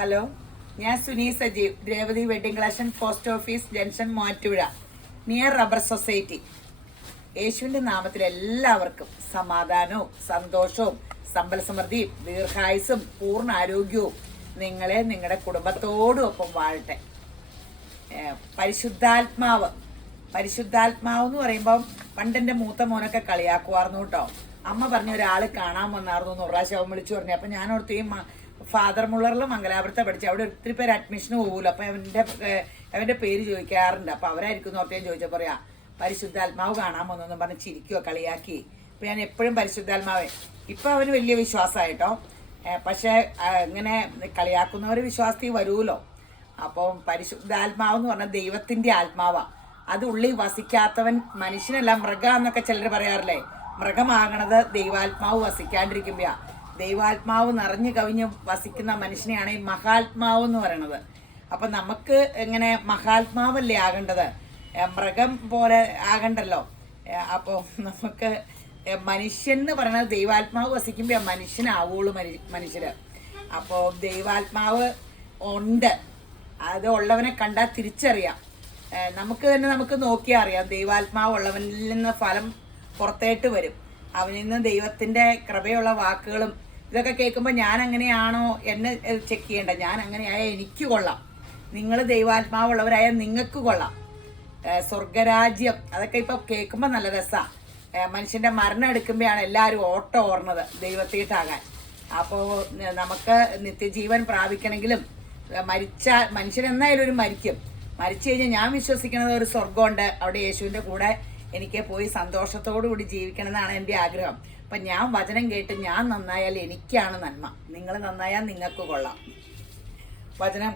Hello, ഞാൻ Suni Sajeev, Revathi wedding collection, post office junction, Muvattupuzha, near rubber society. യേശുവിൻ്റെ നാമത്തിൽ എല്ലാവർക്കും സമാധാനവും സന്തോഷവും സമ്പൽ സമൃദ്ധിയും ദീർഘായുസും പൂർണ്ണ ആരോഗ്യവും നിങ്ങളെ നിങ്ങളുടെ കുടുംബത്തോടും ഒപ്പം വാഴട്ടെ. പരിശുദ്ധാത്മാവ് എന്ന് പറയുമ്പം പണ്ടെൻ്റെ മൂത്ത മോനൊക്കെ കളിയാക്കുമായിരുന്നു കേട്ടോ. അമ്മ പറഞ്ഞ ഒരാൾ കാണാൻ വന്നായിരുന്നു എന്ന് പ്രാവശ്യം അവൻ വിളിച്ചു പറഞ്ഞു. അപ്പം ഞാൻ ഓർത്ത് ഈ ഫാദർ മുള്ളറിൽ മംഗലാപുരത്തെ പഠിച്ചു, അവിടെ ഒത്തിരി പേര് അഡ്മിഷന് പോകില്ല. അപ്പം അവൻ്റെ പേര് ചോദിക്കാറുണ്ട്. അപ്പം അവരായിരിക്കും എന്ന് ഓർത്ത് ഞാൻ ചോദിച്ചാൽ പറയാ പരിശുദ്ധാത്മാവ് കാണാൻ വന്നെന്നും പറഞ്ഞ് ചിരിക്കുകയോ കളിയാക്കി. അപ്പം ഞാൻ എപ്പോഴും പരിശുദ്ധാത്മാവേ. ഇപ്പം അവന് വലിയ വിശ്വാസമായിട്ടോ. പക്ഷേ ഇങ്ങനെ കളിയാക്കുന്നവർ വിശ്വാസത്തിൽ വരുമല്ലോ. അപ്പം പരിശുദ്ധാത്മാവെന്ന് പറഞ്ഞാൽ ദൈവത്തിൻ്റെ ആത്മാവാണ്. അത് ഉള്ളിൽ വസിക്കാത്തവൻ മനുഷ്യനല്ല, മൃഗം എന്നൊക്കെ ചിലർ പറയാറില്ലേ. മൃഗമാകണത് ദൈവാത്മാവ് വസിക്കാണ്ടിരിക്കുമ്പോഴാണ്. ദൈവാത്മാവ് നിറഞ്ഞു കവിഞ്ഞ് വസിക്കുന്ന മനുഷ്യനെയാണ് ഈ മഹാത്മാവ് എന്ന് പറയണത്. അപ്പം നമുക്ക് എങ്ങനെ മഹാത്മാവല്ലേ ആകേണ്ടത്, മൃഗം പോലെ ആകണ്ടല്ലോ. അപ്പോൾ നമുക്ക് മനുഷ്യൻ എന്ന് പറയുന്നത് ദൈവാത്മാവ് വസിക്കുമ്പോൾ മനുഷ്യനാവുള്ളൂ മനുഷ്യര്. അപ്പോൾ ദൈവാത്മാവ് ഉണ്ട്, അത് ഉള്ളവനെ കണ്ടാൽ തിരിച്ചറിയാം. നമുക്ക് തന്നെ നമുക്ക് നോക്കിയാൽ അറിയാം. ദൈവാത്മാവ് ഉള്ളവനിൽ നിന്ന് ഫലം പുറത്തേട്ട് വരും. അവനിൽ നിന്ന് ദൈവത്തിൻ്റെ കൃപയുള്ള വാക്കുകളും ഇതൊക്കെ കേൾക്കുമ്പോൾ ഞാൻ അങ്ങനെയാണോ എന്നെ ചെക്ക് ചെയ്യേണ്ട. ഞാൻ അങ്ങനെയായ എനിക്ക് കൊള്ളാം, നിങ്ങൾ ദൈവാത്മാവുള്ളവരായ നിങ്ങൾക്ക് കൊള്ളാം. സ്വർഗരാജ്യം അതൊക്കെ ഇപ്പോൾ കേൾക്കുമ്പോൾ നല്ല രസമാണ്. മനുഷ്യൻ്റെ മരണം എടുക്കുമ്പോഴാണ് എല്ലാവരും ഓട്ടം ഓർന്നത് ദൈവത്തേട്ടാകാൻ. അപ്പോൾ നമുക്ക് നിത്യജീവൻ പ്രാപിക്കണമെങ്കിലും മനുഷ്യൻ എന്നായാലും ഒരു മരിച്ചു കഴിഞ്ഞാൽ ഞാൻ വിശ്വസിക്കുന്നത് ഒരു സ്വർഗമുണ്ട്. അവിടെ യേശുവിൻ്റെ കൂടെ എനിക്ക് പോയി സന്തോഷത്തോടു കൂടി ജീവിക്കണം എന്നാണ് എൻ്റെ ആഗ്രഹം. അപ്പം ഞാൻ വചനം കേട്ട് ഞാൻ നന്നായാൽ എനിക്കാണ് നന്മ, നിങ്ങൾ നന്നായാൽ നിങ്ങൾക്ക് കൊള്ളാം. വചനം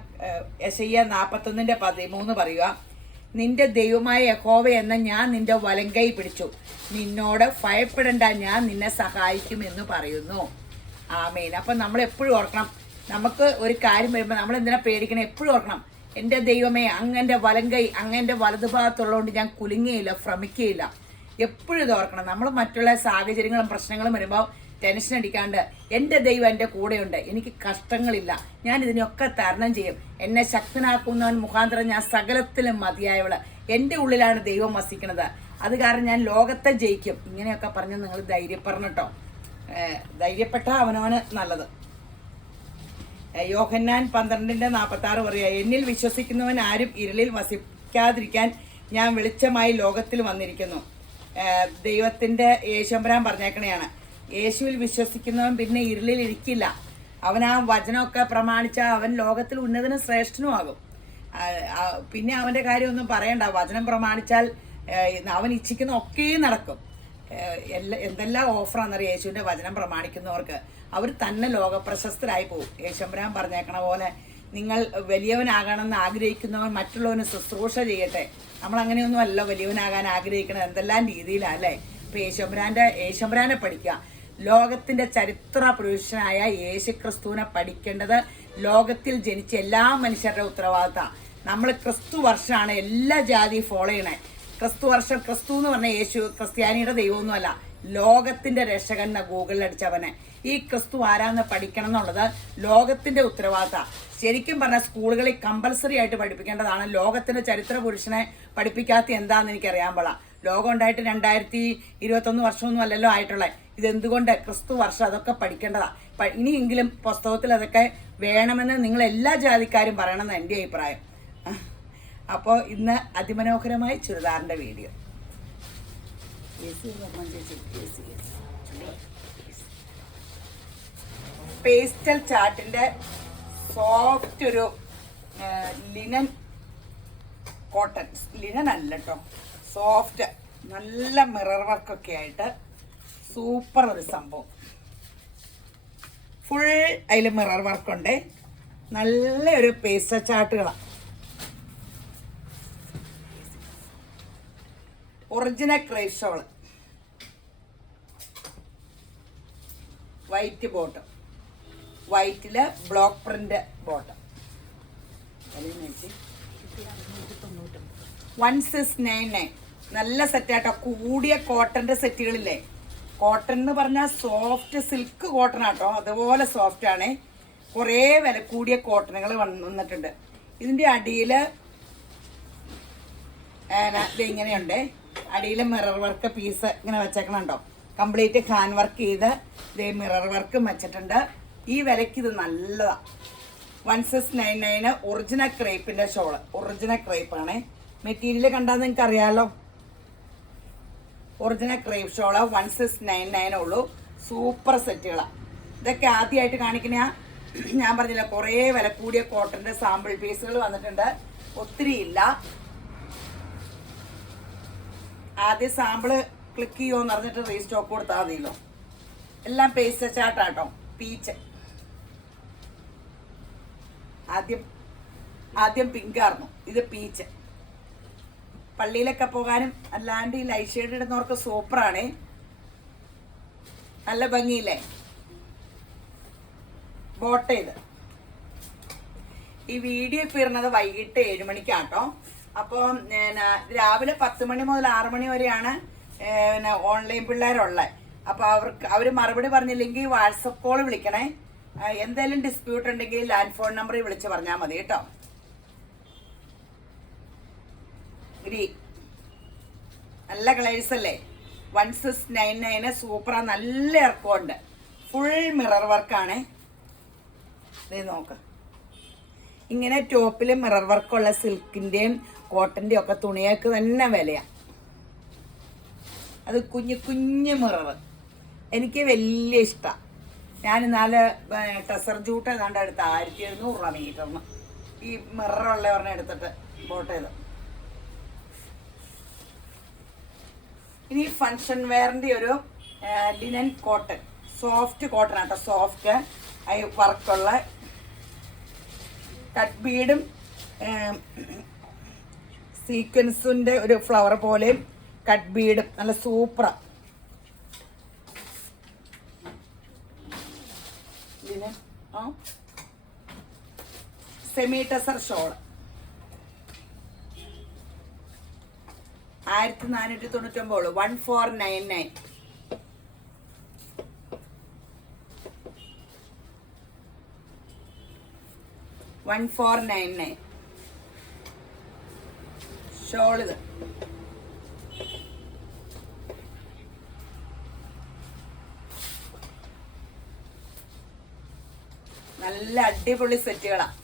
യെശയ്യാ 41:13 പറയുക, നിന്റെ ദൈവമായ യഹോവ എന്ന ഞാൻ നിന്റെ വലങ്കൈ പിടിച്ചു, നിന്നോട് ഭയപ്പെടേണ്ട, ഞാൻ നിന്നെ സഹായിക്കുമെന്ന് പറയുന്നു. ആമേൻ. അപ്പം നമ്മൾ എപ്പോഴും ഓർക്കണം, നമുക്ക് ഒരു കാര്യം വരുമ്പോൾ നമ്മൾ എന്തിനാ പേടിക്കണം, എപ്പോഴും ഓർക്കണം, എൻ്റെ ദൈവമേ അങ്ങൻ്റെ വലങ്കൈ അങ്ങൻ്റെ വലതുഭാഗത്തുള്ളതുകൊണ്ട് ഞാൻ കുലുങ്ങയില്ല, ഭ്രമിക്കുകയില്ല. എപ്പോഴും ഇത് ഓർക്കണം. നമ്മൾ മറ്റുള്ള സാഹചര്യങ്ങളും പ്രശ്നങ്ങളും വരുമ്പോൾ ടെൻഷൻ അടിക്കാണ്ട് എൻ്റെ ദൈവം എൻ്റെ കൂടെയുണ്ട്, എനിക്ക് കഷ്ടങ്ങളില്ല, ഞാൻ ഇതിനൊക്കെ തരണം ചെയ്യും, എന്നെ ശക്തനാക്കുന്നവൻ മുഖാന്തരം ഞാൻ സകലത്തിലും മതിയായവള്, എൻ്റെ ഉള്ളിലാണ് ദൈവം വസിക്കുന്നത്, അത് കാരണം ഞാൻ ലോകത്തെ ജയിക്കും. ഇങ്ങനെയൊക്കെ പറഞ്ഞ് നിങ്ങൾ ധൈര്യപ്പെടണം. ധൈര്യപ്പെട്ട അവനവന് നല്ലത്. യോഹന്നാൻ 12:46 പറയുക, എന്നിൽ വിശ്വസിക്കുന്നവൻ ആരും ഇരുളിൽ വസിക്കാതിരിക്കാൻ ഞാൻ വെളിച്ചമായി ലോകത്തിൽ വന്നിരിക്കുന്നു. ദൈവത്തിൻ്റെ യേശുമ്പരാൻ പറഞ്ഞേക്കണെയാണ്. യേശുവിൽ വിശ്വസിക്കുന്നവൻ പിന്നെ ഇരുളിൽ ഇരിക്കില്ല. അവൻ ആ വചനമൊക്കെ പ്രമാണിച്ചാൽ അവൻ ലോകത്തിൽ ഉന്നതനും ശ്രേഷ്ഠനും ആകും. പിന്നെ അവൻ്റെ കാര്യമൊന്നും പറയണ്ട. വചനം പ്രമാണിച്ചാൽ അവൻ ഇച്ഛിക്കുന്ന ഒക്കെയും നടക്കും. എന്തെല്ലാം ഓഫറാണെന്നറിയാം യേശുവിൻ്റെ വചനം പ്രമാണിക്കുന്നവർക്ക്. അവർ തന്നെ ലോകപ്രശസ്തരായി പോകും. യേശുമ്പരാൻ പറഞ്ഞേക്കണ പോലെ നിങ്ങൾ വലിയവനാകണമെന്ന് ആഗ്രഹിക്കുന്നവൻ മറ്റുള്ളവന് ശുശ്രൂഷ ചെയ്യട്ടെ. നമ്മൾ അങ്ങനെയൊന്നും അല്ല വലിയവനാകാൻ ആഗ്രഹിക്കണത്, എന്തെല്ലാം രീതിയിലാണ് അല്ലേ. ഇപ്പം യേശുമ്പരാനെ പഠിക്കുക. ലോകത്തിൻ്റെ ചരിത്ര പുരുഷനായ യേശുക്രിസ്തുവിനെ പഠിക്കേണ്ടത് ലോകത്തിൽ ജനിച്ച എല്ലാ മനുഷ്യരുടെ ഉത്തരവാദിത്തമാണ്. നമ്മൾ ക്രിസ്തു വർഷമാണ് എല്ലാ ജാതി ഫോളോ ചെയ്യണേ. ക്രിസ്തു വർഷം, ക്രിസ്തു എന്ന് പറഞ്ഞാൽ യേശു ക്രിസ്ത്യാനിയുടെ ദൈവമൊന്നുമല്ല, ലോകത്തിൻ്റെ രക്ഷകൻ ഗൂഗിളിൽ അടിച്ചവനെ. ഈ ക്രിസ്തു ആരാന്ന് പഠിക്കണം എന്നുള്ളത് ലോകത്തിൻ്റെ ഉത്തരവാദിത്തമാണ്. ശരിക്കും പറഞ്ഞാൽ സ്കൂളുകളിൽ കമ്പൽസറി ആയിട്ട് പഠിപ്പിക്കേണ്ടതാണ്. ലോകത്തിൻ്റെ ചരിത്ര പുരുഷനെ പഠിപ്പിക്കാത്ത എന്താണെന്ന് എനിക്കറിയാൻ പാടില്ല. ലോകം ഉണ്ടായിട്ട് 2021 വർഷമൊന്നും അല്ലല്ലോ ആയിട്ടുള്ളത്. ഇതെന്തുകൊണ്ട് ക്രിസ്തു വർഷം അതൊക്കെ പഠിക്കേണ്ടതാണ്. ഇനിയെങ്കിലും പുസ്തകത്തിൽ അതൊക്കെ വേണമെന്ന് നിങ്ങൾ എല്ലാ ജാതിക്കാരും പറയണമെന്ന് എൻ്റെ അഭിപ്രായം. അപ്പോൾ ഇന്ന് അതിമനോഹരമായി ചുരിദാറിൻ്റെ വീഡിയോ. പേസ്റ്റൽ ചാർട്ടിൻ്റെ സോഫ്റ്റ് ഒരു ലിനൻ കോട്ടൺ, ലിനൻ അല്ല കേട്ടോ, സോഫ്റ്റ്, നല്ല മിറർ വർക്കൊക്കെ ആയിട്ട് സൂപ്പർ ഒരു സംഭവം. ഫുൾ അതിൽ മിറർ വർക്കുണ്ട്. നല്ല ഒരു പേസ്റ്റൽ ചാർട്ടുകളാണ്. Original crepe shawl, white bottom, വൈറ്റില് ബ്ലോക്ക് പ്രിന്റ് ബോട്ടം, 1699. നല്ല സെറ്റാട്ടോ. കൂടിയ കോട്ടന്റെ സെറ്റുകളില്ലേ, കോട്ടൺ എന്ന് പറഞ്ഞാൽ സോഫ്റ്റ് സിൽക്ക് കോട്ടൺ ആട്ടോ, അതുപോലെ സോഫ്റ്റ് ആണ്. കുറേ വില കൂടിയ കോട്ടനുകൾ വന്നിട്ടുണ്ട്. ഇതിൻ്റെ അടിയിൽ ഇങ്ങനെയുണ്ട്. അടിയിൽ മിറർ വർക്ക് പീസ് ഇങ്ങനെ വെച്ചേക്കണുണ്ടോ, കംപ്ലീറ്റ് ഹാൻഡ് വർക്ക് ചെയ്ത് ഇതേ മിറർ വർക്കും വെച്ചിട്ടുണ്ട്. ഈ വിലയ്ക്ക് ഇത് നല്ലതാണ്. 1699 ഒറിജിനൽ ക്രേപ്പിൻ്റെ ഷോള്. ഒറിജിനൽ ക്രേപ്പാണ്. മെറ്റീരിയൽ കണ്ടാൽ നിങ്ങൾക്ക് അറിയാമല്ലോ. ഒറിജിനൽ ക്രേപ്പ് ഷോള് 1699 ഉള്ളൂ. സൂപ്പർ സെറ്റുകളാണ്. ഇതൊക്കെ ആദ്യമായിട്ട് കാണിക്കുന്ന ഞാൻ പറഞ്ഞില്ല, കുറേ വില കൂടിയ കോട്ടൻ്റെ സാമ്പിൾ പീസുകൾ വന്നിട്ടുണ്ട്. ഒത്തിരി ഇല്ല. ആദ്യം സാമ്പിള് ക്ലിക്ക് ചെയ്യുമോന്ന് പറഞ്ഞിട്ട് റീസ്റ്റോക്ക് കൊടുത്താൽ മതിയല്ലോ. എല്ലാം പേസ്റ്റ് ചാട്ടാട്ടോ. പീച്ച് ആദ്യം പിങ്ക് ആയിരുന്നു, ഇത് പീച്ച്. പള്ളിയിലൊക്കെ പോകാനും അല്ലാണ്ട് ഈ ലൈറ്റ് ഷെയ്ഡ് ഇടുന്നവർക്ക് സൂപ്പറാണ്. നല്ല ഭംഗിയില്ലേ? ബോട്ട് ചെയ്ത് ഈ വീഡിയോ ഇപ്പം ഇടുന്നത് വൈകിട്ട് 7 മണിക്കാട്ടോ. അപ്പോൾ രാവിലെ 10 മണി മുതൽ 6 മണി വരെയാണ് ഓൺലൈൻ പിള്ളേരുള്ളത്. അപ്പോൾ അവർ മറുപടി പറഞ്ഞില്ലെങ്കിൽ വാട്സപ്പ് കോൾ വിളിക്കണേ. എന്തെങ്കിലും ഡിസ്പ്യൂട്ട് ഉണ്ടെങ്കിൽ ലാൻഡ് ഫോൺ നമ്പറിൽ വിളിച്ച് പറഞ്ഞാൽ മതി കേട്ടോ. നല്ല കളേഴ്സ് അല്ലേ? 1699 സൂപ്പറാ. നല്ല ഇറക്കമുണ്ട്. ഫുൾ മിറർ വർക്കാണ്. ഇത് നോക്ക്. ഇങ്ങനെ ടോപ്പിൽ മിറർ വർക്കുള്ള സിൽക്കിൻ്റെയും കോട്ടൻ്റെയും ഒക്കെ തുണിയൊക്കെ തന്നെ വിലയാണ്. അത് കുഞ്ഞു കുഞ്ഞു മിറർ എനിക്ക് വലിയ ഇഷ്ടമാണ്. ഞാൻ ഇന്നാല് ടെസർ ജൂട്ട് ഏതാണ്ട് എടുത്ത് 1700 രൂപ മീറ്ററിന് ഈ മിററുള്ള ഒരെണ്ണം എടുത്തിട്ട് ബോട്ട് ചെയ്ത്. ഇനി ഫങ്ഷൻ വെയറിൻ്റെ ഒരു ലിനൻ കോട്ടൺ, സോഫ്റ്റ് കോട്ടൺ ആട്ടോ. സോഫ്റ്റ് വർക്കുള്ള കട്ട് ബീഡും സീക്വൻസിൻ്റെ ഒരു ഫ്ലവർ പോലെയും കട്ട് ബീഡും നല്ല സൂപ്പറാണ്. ഇതിന് സെമി ടെസർ ഷോള് 1499 1499. ഷോളിത് നല്ല അടിപൊളി സെറ്റുകളാണ്.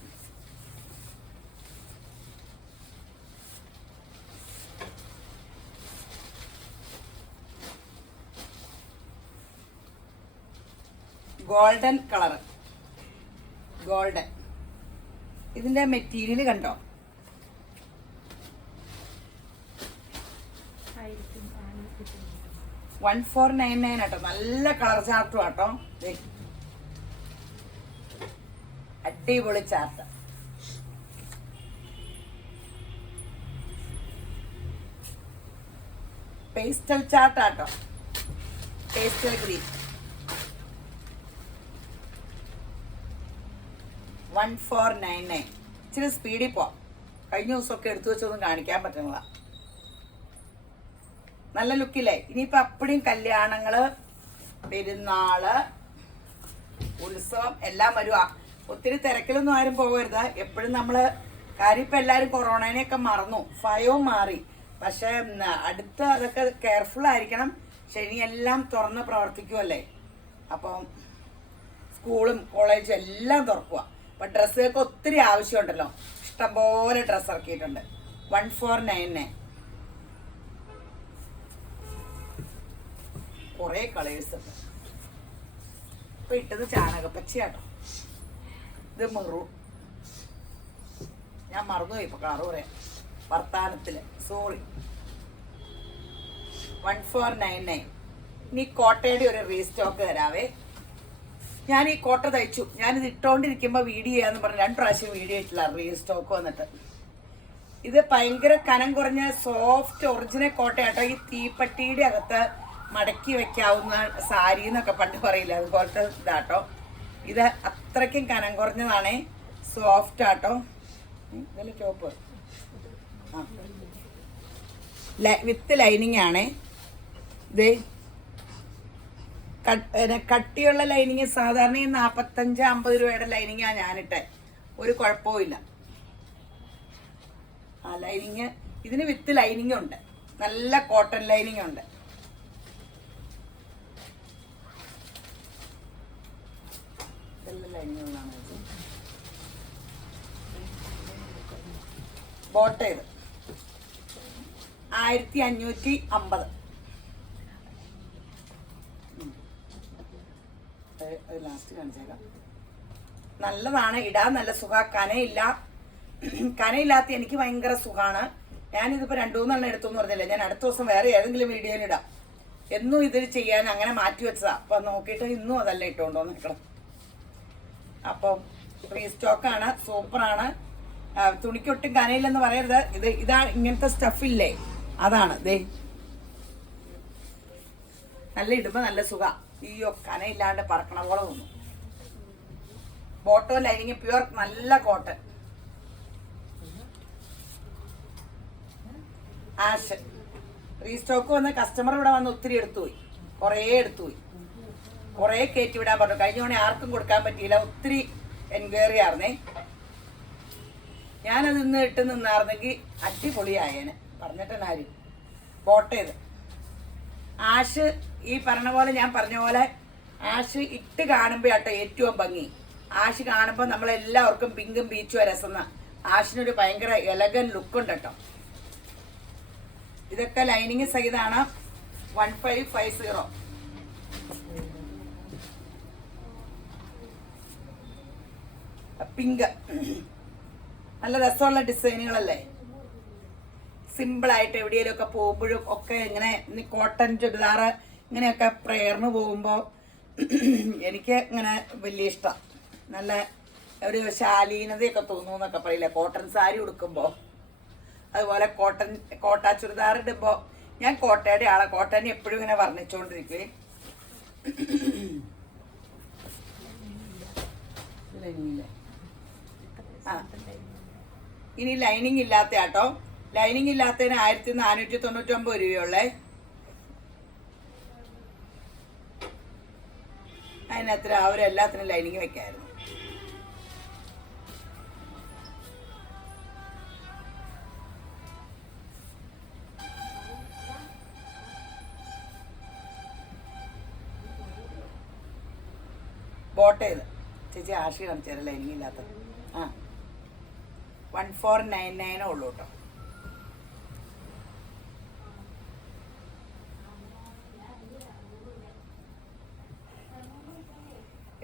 Golden colour, golden. ഇതിന്റെ മെറ്റീരിയൽ കണ്ടോ? $1499 ആട്ടോ. നല്ല കളർ ചാർട്ടും ആട്ടോ. അടിപൊളി ചാർട്ട്. പേസ്റ്റൽ ചാർട്ട് ആട്ടോ. Pastel green 1499. ഇച്ചിരി സ്പീഡിൽ പോവാം. കഴിഞ്ഞ ദിവസമൊക്കെ എടുത്തു വെച്ചൊന്നും കാണിക്കാൻ പറ്റുന്നതാ. നല്ല ലുക്കില്ലേ? ഇനിയിപ്പോൾ അപ്പടിയും കല്യാണങ്ങള്, പെരുന്നാള്, ഉത്സവം എല്ലാം വരുവാ. ഒത്തിരി തിരക്കിലൊന്നും ആരും പോകരുത്. എപ്പോഴും നമ്മള് കാര്യം ഇപ്പം എല്ലാവരും കൊറോണേനെയൊക്കെ മറന്നു, ഭയവും മാറി. പക്ഷെ അടുത്ത് അതൊക്കെ കെയർഫുൾ ആയിരിക്കണം. ശനിയെല്ലാം തുറന്ന് പ്രവർത്തിക്കുമല്ലേ. അപ്പം സ്കൂളും കോളേജും എല്ലാം തുറക്കുക. അപ്പം ഡ്രസ്സുകൾക്ക് ഒത്തിരി ആവശ്യമുണ്ടല്ലോ. ഇഷ്ടംപോലെ ഡ്രസ്സ് ഇറക്കിയിട്ടുണ്ട്. 1499. കുറേ കളേഴ്സ് ഉണ്ട്. ഇപ്പം ഇട്ടത് ചാണകപ്പച്ചയാട്ടോ. ഇത് മെറൂൺ. ഞാൻ മറന്നുപോയി ഇപ്പൊ കളർ പറയാം വർത്താനത്തില്, സോറി. 1499. ഇനി കോട്ടയുടെ ഒരു റീസ്റ്റോക്ക് തരാവേ. ഞാൻ ഈ കോട്ട തയ്ച്ചു. ഞാനിത് ഇട്ടോണ്ടിരിക്കുമ്പോൾ വീഡിയോ ചെയ്യാന്ന് പറഞ്ഞ് 2 പ്രാവശ്യം വീഡിയോ ഇട്ടില്ല. റീസ്റ്റോക്ക് വന്നിട്ട് ഇത് ഭയങ്കര കനം കുറഞ്ഞ സോഫ്റ്റ് ഒറിജിനൽ കോട്ടയാട്ടോ. ഈ തീപ്പട്ടിയുടെ അകത്ത് മടക്കി വെക്കാവുന്ന സാരി എന്നൊക്കെ പണ്ട് പറയില്ല, അതുപോലത്തെ ഇതാട്ടോ. ഇത് അത്രയ്ക്കും കനം കുറഞ്ഞതാണേ. സോഫ്റ്റ് ആട്ടോ. ഇതല്ലേ ടോപ്പ്? വിത്ത് ലൈനിങ് ആണേ. ഇത് കട്ടിയുള്ള ലൈനിങ് സാധാരണ 45-50 രൂപയുടെ ലൈനിങ്ങാണ് ഞാനിട്ടെ. ഒരു കുഴപ്പവും ആ ലൈനിങ് ഇതിന് വിത്ത് ലൈനിങ് ഉണ്ട്, നല്ല കോട്ടൺ ലൈനിങ് ഉണ്ട്. ബോട്ട ഇത് 1550. ലാസ്റ്റ് കാണിച്ചേക്കാം. നല്ലതാണ്, ഇടാൻ നല്ല സുഖ. കനയില്ലാത്ത എനിക്ക് ഭയങ്കര സുഖമാണ്. ഞാനിതിപ്പോൾ 2-3 എടുത്തു എന്ന് പറഞ്ഞില്ല. ഞാൻ അടുത്ത ദിവസം വേറെ ഏതെങ്കിലും വീഡിയോയിൽ ഇടാം. എന്നും ഇതിൽ ചെയ്യാൻ അങ്ങനെ മാറ്റി വെച്ചതാ. അപ്പം നോക്കിയിട്ട് ഇന്നും അതല്ല ഇട്ടുകൊണ്ടോ നിൽക്കണം. അപ്പം ഫ്രീ സ്റ്റോക്കാണ്, സൂപ്പറാണ്. തുണിക്കൊട്ടും കനയില്ലെന്ന് പറയരുത്. ഇതാ ഇങ്ങനത്തെ സ്റ്റഫില്ലേ, അതാണ്. ദേ നല്ല ഇടുമ്പോൾ നല്ല സുഖ. ഈയോ കനയില്ലാണ്ട് പറക്കണ പോലെ തോന്നും. ബോട്ടോ ലൈനിങ് പ്യുവർ നല്ല കോട്ടൺ. ആഷ് റീസ്റ്റോക്ക് വന്ന് കസ്റ്റമർ ഇവിടെ വന്ന് ഒത്തിരി എടുത്തുപോയി, കുറേ കയറ്റി വിടാൻ പറഞ്ഞു. കഴിഞ്ഞ തവണ ആർക്കും കൊടുക്കാൻ പറ്റിയില്ല, ഒത്തിരി എൻക്വയറി ആയിരുന്നേ. ഞാനത് ഇന്ന് ഇട്ട് നിന്നായിരുന്നെങ്കിൽ അടിപൊളിയായേനെ, പറഞ്ഞിട്ടെന്നാരും. ബോട്ടേത് ആഷ് ഈ പറഞ്ഞ പോലെ, ഞാൻ പറഞ്ഞ പോലെ ആഷ് ഇട്ട് കാണുമ്പോൾ ആട്ടോ ഏറ്റവും ഭംഗി. ആഷ് കാണുമ്പോൾ നമ്മളെല്ലാവർക്കും പിങ്കും പീച്ചും രസന്ന. ആഷിനൊരു ഭയങ്കര എലഗൻ ലുക്കുണ്ട് കേട്ടോ. ഇതൊക്കെ ലൈനിങ് സഹിതാണ്. 1550. പിങ്ക് നല്ല രസമുള്ള ഡിസൈനുകളല്ലേ. സിമ്പിളായിട്ട് എവിടെയെങ്കിലും ഒക്കെ പോകുമ്പോഴും ഒക്കെ ഇങ്ങനെ കോട്ടൺ ചുരിദാർ ഇങ്ങനെയൊക്കെ പ്രേയറിന് പോകുമ്പോൾ എനിക്ക് ഇങ്ങനെ വലിയ ഇഷ്ടം. നല്ല ഒരു ശാലീനതയൊക്കെ തോന്നുന്നൊക്കെ പറയില്ല കോട്ടൺ സാരി ഉടുക്കുമ്പോൾ. അതുപോലെ കോട്ട ചുരിദാർ ഇടുമ്പോൾ ഞാൻ കോട്ടയുടെ ആളെ. കോട്ടനെ എപ്പോഴും ഇങ്ങനെ വർണ്ണിച്ചുകൊണ്ടിരിക്കേ. ഇനി ലൈനിങ് ഇല്ലാത്ത ആട്ടോ. ലൈനിങ് ഇല്ലാത്തതിന് 1499 രൂപയുള്ളേ. അതിനകത്ത് അവരെല്ലാത്തിനും ലൈനിങ് വെക്കായിരുന്നു. ബോട്ടേത് ചേച്ചി ആഷി കാണിച്ചാൽ ലൈനിങ് ഇല്ലാത്തത്. 1499 ഉള്ളൂ കേട്ടോ.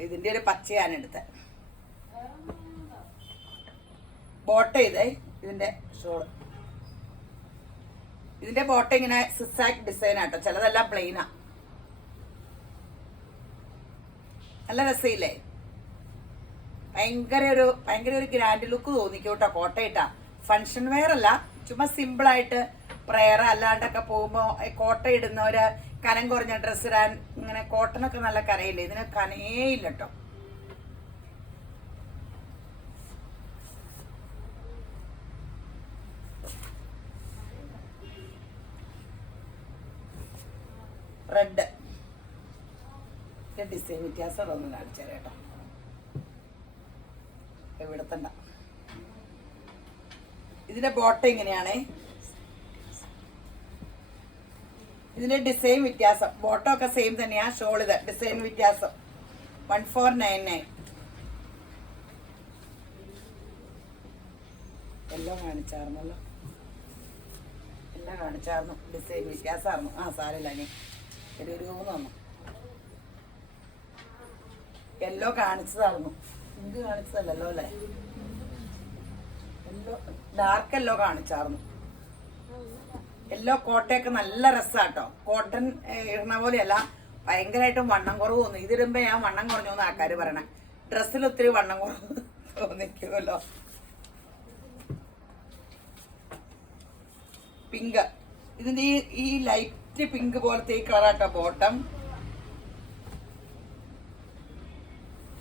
ഇതിന്റെ ഒരു പച്ചയാണ് എടുത്തത്. ബോട്ട ഇതേ ഇതിന്റെ ഷോള്. ഇതിന്റെ ബോട്ട ഇങ്ങനെ സിസാക് ഡിസൈൻ ആട്ടോ, ചിലതെല്ലാം പ്ലെയിനാ. നല്ല രസയില്ലേ, ഭയങ്കര ഒരു ഗ്രാൻഡ് ലുക്ക് തോന്നിക്കും കേട്ടോ. കോട്ടയിട്ടാ ഫങ്ഷൻ വെയർ അല്ല, ചുമ്മാ സിമ്പിളായിട്ട് പ്രയർ അല്ലാണ്ടൊക്കെ പോകുമ്പോൾ കോട്ട ഇടുന്നവര് കനം കുറഞ്ഞ ഡ്രസ്സ് ഇടാൻ. ഇങ്ങനെ കോട്ടനൊക്കെ നല്ല കനയില്ലേ, ഇതിന് കനയേ ഇല്ല കേട്ടോ. റെഡ് ഡിസൈൻ വ്യത്യാസം ഒന്നും കാണിച്ചാൽ കേട്ടോ. ഇവിടത്തണ്ട ഇതിന്റെ ബോട്ട ഇങ്ങനെയാണേ. ഇതിന്റെ ഡിസൈൻ വ്യത്യാസം. ബോട്ടം ഒക്കെ സെയിം തന്നെയാ, ഷോൾ ഇത് ഡിസൈൻ വ്യത്യാസം. 1499. എല്ലാം കാണിച്ചായിരുന്നല്ലോ, എല്ലാം കാണിച്ചായിരുന്നു. ഡിസൈൻ വ്യത്യാസമായിരുന്നു. സാരില്ല, ഇനി ഒരു വന്നു. യെല്ലോ കാണിച്ചതായിരുന്നു, പിങ്ക് കാണിച്ചതല്ലോ അല്ലേ. യെല്ലോ ഡാർക്ക് യെല്ലോ കാണിച്ചായിരുന്നു. യെല്ലോ കോട്ടയൊക്കെ നല്ല രസാട്ടോ. കോട്ടൺ ഇടുന്ന പോലെയല്ല, ഭയങ്കരമായിട്ടും വണ്ണം കുറവ് തോന്നും. ഇതിടുമ്പോ ഞാൻ വണ്ണം കുറഞ്ഞു എന്ന് ആൾക്കാര് പറയണേ. ഡ്രസ്സിൽ ഒത്തിരി വണ്ണം കുറവ് തോന്നിക്കുമല്ലോ. പിങ്ക് ഇതിന്റെ ഈ ലൈറ്റ് പിങ്ക് പോലത്തെ ഈ കളറാട്ടോ ബോട്ടം.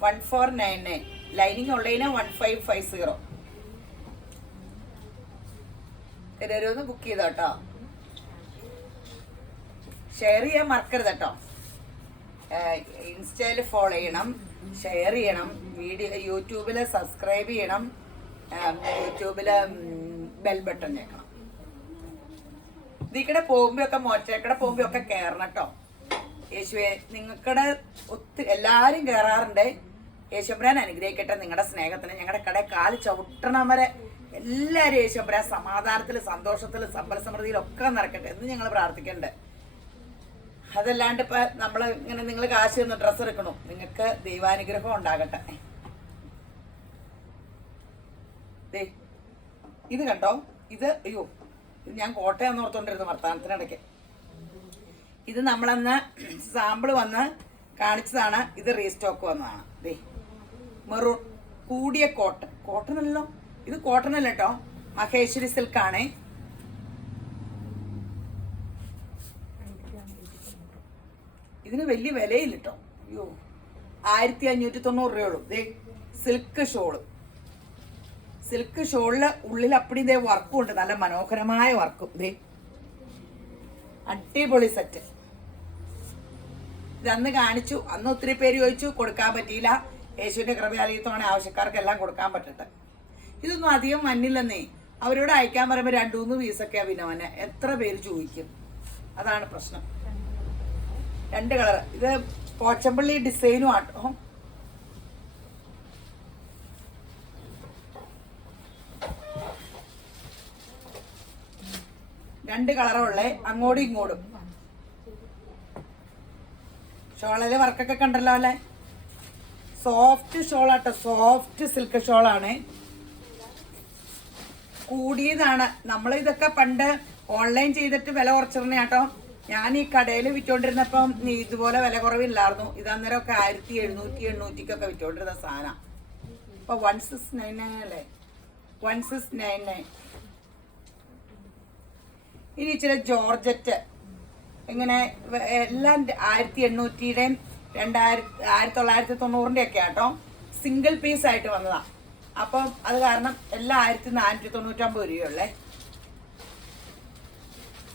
1499. ലൈനിങ് ഉള്ളതിന് 1550. ഒന്ന് ബുക്ക് ചെയ്തോ കേട്ടോ. ഷെയർ ചെയ്യാൻ മറക്കരുത് കേട്ടോ. ഇൻസ്റ്റയിൽ ഫോളോ ചെയ്യണം, ഷെയർ ചെയ്യണം, യൂട്യൂബിൽ സബ്സ്ക്രൈബ് ചെയ്യണം, യൂട്യൂബിൽ ബെൽ ബട്ടൺ ഞെക്കണം. ഇതിക്കടെ പോകുമ്പോഴൊക്കെ മോറ്റേക്കടെ പോകുമ്പോഴൊക്കെ കയറണം കേട്ടോ. യേശുവെ നിങ്ങൾക്കടെ എല്ലാവരും കയറാറുണ്ട്. യേശുബ്രാൻ അനുഗ്രഹിക്കട്ടെ നിങ്ങളുടെ സ്നേഹത്തിന്. ഞങ്ങളുടെ കടയിൽ കാല് ചവിട്ടണം വരെ എല്ലാവരും യേശുബ്രാൻ സമാധാനത്തിൽ, സന്തോഷത്തിൽ, സമ്പൽ സമൃദ്ധിയിലൊക്കെ നടക്കട്ടെ എന്ന് ഞങ്ങൾ പ്രാർത്ഥിക്കണ്ടേ. അതല്ലാണ്ട് ഇപ്പൊ നമ്മള് ഇങ്ങനെ നിങ്ങൾ കാശ് തന്ന് ഡ്രസ്സ് എടുക്കണു, നിങ്ങൾക്ക് ദൈവാനുഗ്രഹം ഉണ്ടാകട്ടെ. ഇത് കണ്ടോ, ഇത് അയ്യോ ഇത് ഞാൻ കോട്ടയം ഓർത്തോണ്ടിരുന്നു വർത്തമാനത്തിനിടയ്ക്ക്. ഇത് നമ്മളന്ന് സാമ്പിള് വന്ന് കാണിച്ചതാണ്. ഇത് റീസ്റ്റോക്ക് വന്നതാണ്. മെറൂൺ കൂടിയ കോട്ടൺ അല്ലല്ലോ, ഇത് കോട്ടൺ അല്ല കേട്ടോ, മഹേശ്വരി സിൽക്കാണേ. ഇതിന് വലിയ വിലയില്ല കേട്ടോ. അയ്യോ 1590 രൂപയുള്ളൂ. സിൽക്ക് ഷോള്, സിൽക്ക് ഷോളില് ഉള്ളിൽ അപ്പടി ഇതേ വർക്കും ഉണ്ട്, നല്ല മനോഹരമായ വർക്കും. അടിപൊളി സെറ്റ്. ഇതന്ന് കാണിച്ചു, അന്ന് ഒത്തിരി പേര് ചോദിച്ചു, കൊടുക്കാൻ പറ്റിയില്ല. യേശുവിന്റെ കൃപയാലയത്തോടെ ആവശ്യക്കാർക്കെല്ലാം കൊടുക്കാൻ പറ്റട്ടെ. ഇതൊന്നും അധികം മഞ്ഞില്ലെന്നേ. അവരോട് അയക്കാൻ പറയുമ്പോൾ 2-3 പീസൊക്കെയാ വിനോനെ. എത്ര പേര് ചോദിക്കും, അതാണ് പ്രശ്നം. 2 കളർ. ഇത് പോച്ചമ്പള്ളി ഡിസൈനും ആട്ടോ. രണ്ട് കളറുള്ളേ, അങ്ങോട്ടും ഇങ്ങോട്ടും. ഷോളില് വർക്കൊക്കെ കണ്ടല്ലോ അല്ലെ. സോഫ്റ്റ് ഷോളാട്ടോ, സോഫ്റ്റ് സിൽക്ക് ഷോളാണ്. കൂടിയതാണ്. നമ്മൾ ഇതൊക്കെ പണ്ട് ഓൺലൈൻ ചെയ്തിട്ട് വില കുറച്ചിരുന്ന കേട്ടോ. ഞാൻ ഈ കടയിൽ വിറ്റോണ്ടിരുന്നപ്പം ഇതുപോലെ വില കുറവില്ലായിരുന്നു. ഇത് അന്നേരമൊക്കെ 1700, 800 വിറ്റോണ്ടിരുന്ന സാധനം. ഇപ്പൊ 1699 അല്ലേ, 1699. ഇനി ഇച്ചിരി ജോർജറ്റ് ഇങ്ങനെ എല്ലാം 1800-യുടെയും 1990-ന്റെ ഒക്കെ ആട്ടോ. സിംഗിൾ പീസ് ആയിട്ട് വന്നതാ. അപ്പം അത് കാരണം എല്ലാം 1499 രൂപയുള്ളേ.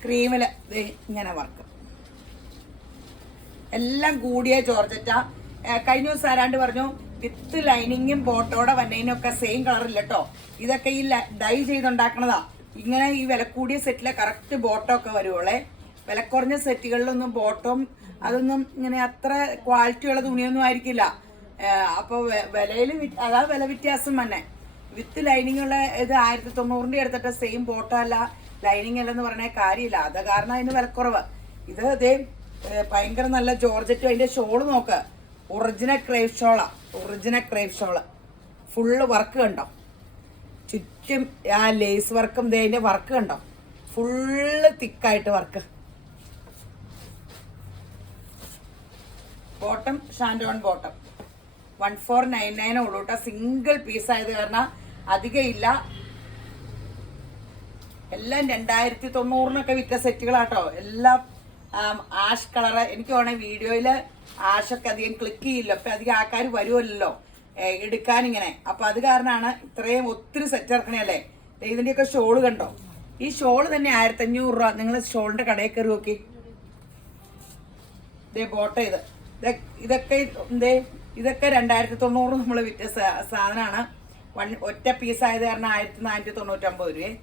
ക്രീമില് ഇങ്ങനെ വർക്ക്, എല്ലാം കൂടിയ ജോർജറ്റാ. കഴിഞ്ഞ ദിവസം ആരാണ്ട് പറഞ്ഞു വിത്ത് ലൈനിങ്ങും ബോട്ടോടെ വന്നതിനൊക്കെ സെയിം കളറില്ല കേട്ടോ. ഇതൊക്കെ ഈ ഡൈ ചെയ്തുണ്ടാക്കണതാ. ഇങ്ങനെ ഈ വില കൂടിയ സെറ്റിലെ കറക്റ്റ് ബോട്ടം ഒക്കെ വരുവുള്ളേ. വില കുറഞ്ഞ സെറ്റുകളിലൊന്നും ബോട്ടം അതൊന്നും ഇങ്ങനെ അത്ര ക്വാളിറ്റിയുള്ള തുണിയൊന്നും ആയിരിക്കില്ല. അപ്പോൾ വിലയിൽ അതാ വില വ്യത്യാസം തന്നെ. വിത്ത് ലൈനിങ് ഉള്ള ഇത് 1900-ന്റെ എടുത്തിട്ട് സെയിം ബോട്ടം അല്ല ലൈനിങ് അല്ലെന്ന് പറഞ്ഞ കാര്യമില്ല. അത് കാരണം അതിന് വിലക്കുറവ്. ഇത് അതേ ഭയങ്കര നല്ല ജോർജറ്റും. അതിന്റെ ഷോള് നോക്ക്, ഒറിജിനൽ ക്രേപ്പ് ഷോളാ. Original crepe shawl full work കണ്ടോ, ചുറ്റും ആ ലേസ് വർക്കും ഇതിന്റെ വർക്ക് കണ്ടോ, ഫുള്ള് തിക്കായിട്ട് വർക്ക്. ബോട്ടം ഷാൻഡോൺ ബോട്ടം 1499 ഉള്ളൂ കേട്ടോ. സിംഗിൾ പീസ് ആയത് കാരണം അധികം ഇല്ല. എല്ലാം 2090-നൊക്കെ വിറ്റ സെറ്റുകളാട്ടോ. എല്ലാം ആഷ് കളറ്. എനിക്ക് വേണമെങ്കിൽ വീഡിയോയില് ആഷൊക്കെ അധികം ക്ലിക്ക് ചെയ്യില്ല. അപ്പൊ അധികം ആൾക്കാർ വരുമല്ലോ എടുക്കാനിങ്ങനെ. അപ്പൊ അത് കാരണമാണ് ഇത്രയും ഒത്തിരി സെറ്റ് ഇറക്കണേ അല്ലേ. ഇതിന്റെയൊക്കെ ഷോള് കണ്ടോ. ഈ ഷോള് തന്നെ 1500 രൂപ. നിങ്ങൾ ഷോളിന്റെ കടയിൽ കയറി നോക്കി. ഇതേ ബോട്ടം ഇതൊക്കെ ഇതൊക്കെ 2090 നമ്മൾ വിറ്റ സാധനമാണ്. ഒറ്റ പീസ് ആയത് കാരണം 1499 രൂപ.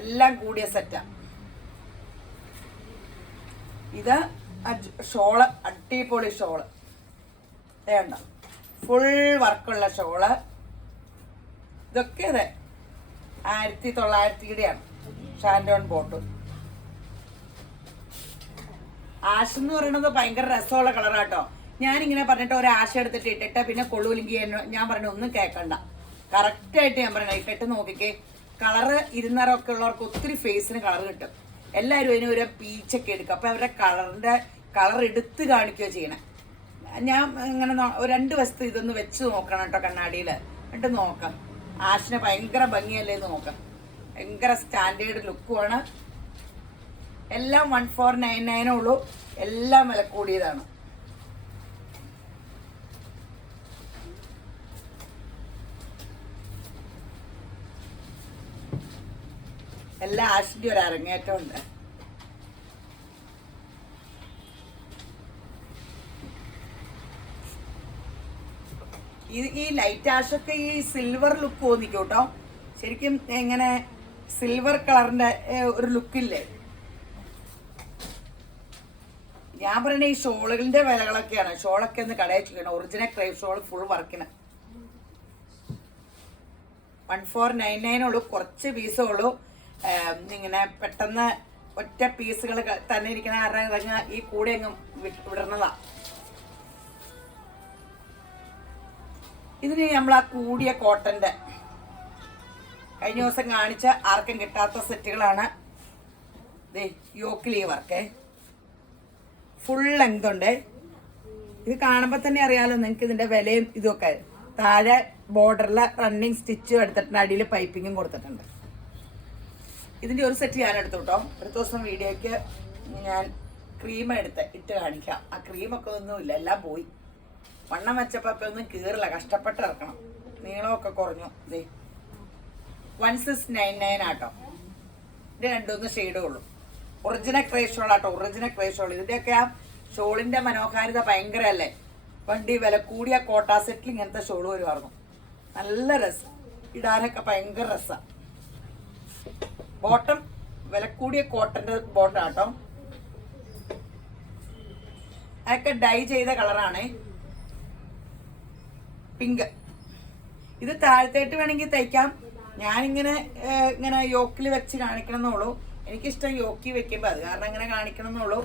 എല്ലാം കൂടിയ സെറ്റാ. ഇത് ഷോള് അടിപൊളി ഷോള് വേണ്ട, ഫുൾ വർക്കുള്ള ഷോള്. ഇതൊക്കെ അതെ 1900-യുടെയാണ്. ഷാൻഡോൺ ബോട്ട്. ആഷ് എന്ന് പറയുന്നത് ഭയങ്കര രസമുള്ള കളറാട്ടോ. ഞാനിങ്ങനെ പറഞ്ഞിട്ട് ഒരു ആഷ് എടുത്തിട്ട് ഇട്ടിട്ട് പിന്നെ കൊള്ളൂലെങ്കിൽ ഞാൻ പറഞ്ഞ ഒന്നും കേൾക്കണ്ട. കറക്റ്റായിട്ട് ഞാൻ പറയണ ഇട്ടിട്ട് നോക്കിക്കേ. കളറ് ഇരുന്നറൊക്കെ ഉള്ളവർക്ക് ഒത്തിരി ഫേസിന് കളർ കിട്ടും. എല്ലാവരും അതിന് ഒരു പീച്ചൊക്കെ എടുക്കും. അപ്പം അവരുടെ കളർ എടുത്ത് കാണിക്കുകയോ ചെയ്യണേ. ഞാൻ ഇങ്ങനെ 2 വശത്ത് ഇതൊന്ന് വെച്ച് നോക്കണം കേട്ടോ കണ്ണാടിയിൽ. എന്നിട്ട് നോക്കാം. ആഷിന് ഭയങ്കര ഭംഗിയല്ലേ എന്ന് നോക്കാം. ഭയങ്കര സ്റ്റാൻഡേർഡ് ലുക്കുമാണ്. എല്ലാം 1499 ഉള്ളൂ. എല്ലാം വില കൂടിയതാണ്. എല്ലാ ആഷിന്റെ ഒരു അരങ്ങേറ്റം ഉണ്ട്. ഈ ലൈറ്റ് ആഷൊക്കെ ഈ സിൽവർ ലുക്ക് തോന്നിക്കും കേട്ടോ. ശരിക്കും എങ്ങനെ സിൽവർ കളറിന്റെ ഒരു ലുക്കില്ലേ. ഞാൻ പറയണ ഈ ഷോളുകളുടെ വിലകളൊക്കെയാണ്. ഷോളൊക്കെ ഒന്ന് കടയിൽ ചെയ്യണം. ഒറിജിനൽ ക്രൈപ്പ് ഷോൾ ഫുൾ വർക്കിന് 1499 ഉള്ളൂ. കുറച്ച് പീസേ ഉള്ളൂ. ഇങ്ങനെ പെട്ടെന്ന് ഒറ്റ പീസുകൾ തന്നെ ഇരിക്കുന്ന കാരണം ഇറങ്ങ ഈ കൂടെ എങ്ങും വിടർന്നതാ. ഇതിന് നമ്മൾ ആ കൂടിയ കോട്ടന്റെ കഴിഞ്ഞ ദിവസം കാണിച്ച ആർക്കും കിട്ടാത്ത സെറ്റുകളാണ്. യോക്കിലി വർക്കേ ഫുൾ ലെങ്ത് ഉണ്ട്. ഇത് കാണുമ്പോൾ തന്നെ അറിയാലോ നിങ്ങൾക്ക് ഇതിന്റെ വിലയും ഇതൊക്കെ. താഴെ ബോർഡറിലെ റണ്ണിങ് സ്റ്റിച്ചും എടുത്തിട്ടുണ്ട്, അടിയിൽ പൈപ്പിങ്ങും കൊടുത്തിട്ടുണ്ട്. ഇതിന്റെ ഒരു സെറ്റ് ഞാൻ എടുത്തു കേട്ടോ. ഒരു ദിവസം വീഡിയോക്ക് ഞാൻ ക്രീം ഇട്ട് കാണിക്കാം. ആ ക്രീമൊക്കെ ഒന്നുമില്ല, എല്ലാം പോയി. വണ്ണം വെച്ചപ്പോ ഇപ്പൊ ഒന്നും കീറില്ല, കഷ്ടപ്പെട്ട് ഇറക്കണം. നീളമൊക്കെ കുറഞ്ഞു. 1699 ആട്ടോ. ഇത് 2-3 ഷെയ്ഡേ ഉള്ളൂ. ഒറിജിനൽ ക്രേ ഷോൾ ആട്ടോ, ഒറിജിനൽ ക്രേ ഷോൾ. ഇതിന്റെയൊക്കെ ആ ഷോളിന്റെ മനോഹാരിത ഭയങ്കര അല്ലേ. പണ്ട് വില കൂടിയ കോട്ടാ സെറ്റിൽ ഇങ്ങനത്തെ ഷോൾ വരുമായിരുന്നു. നല്ല രസം, ഇടാനൊക്കെ ഭയങ്കര രസമാണ്. ബോട്ടം വില കൂടിയ കോട്ടന്റെ ബോട്ടാട്ടോ. അതൊക്കെ ഡൈ ചെയ്ത കളറാണ്, പിങ്ക്. ഇത് താഴത്തേട്ട് വേണമെങ്കിൽ തയ്ക്കാം. ഞാനിങ്ങനെ ഇങ്ങനെ യോക്കിൽ വെച്ച് കാണിക്കണം എന്നുള്ളൂ. എനിക്കിഷ്ടം യോക്കി വെക്കുമ്പോ അത് കാരണം ഇങ്ങനെ കാണിക്കണം എന്നുള്ളൂ.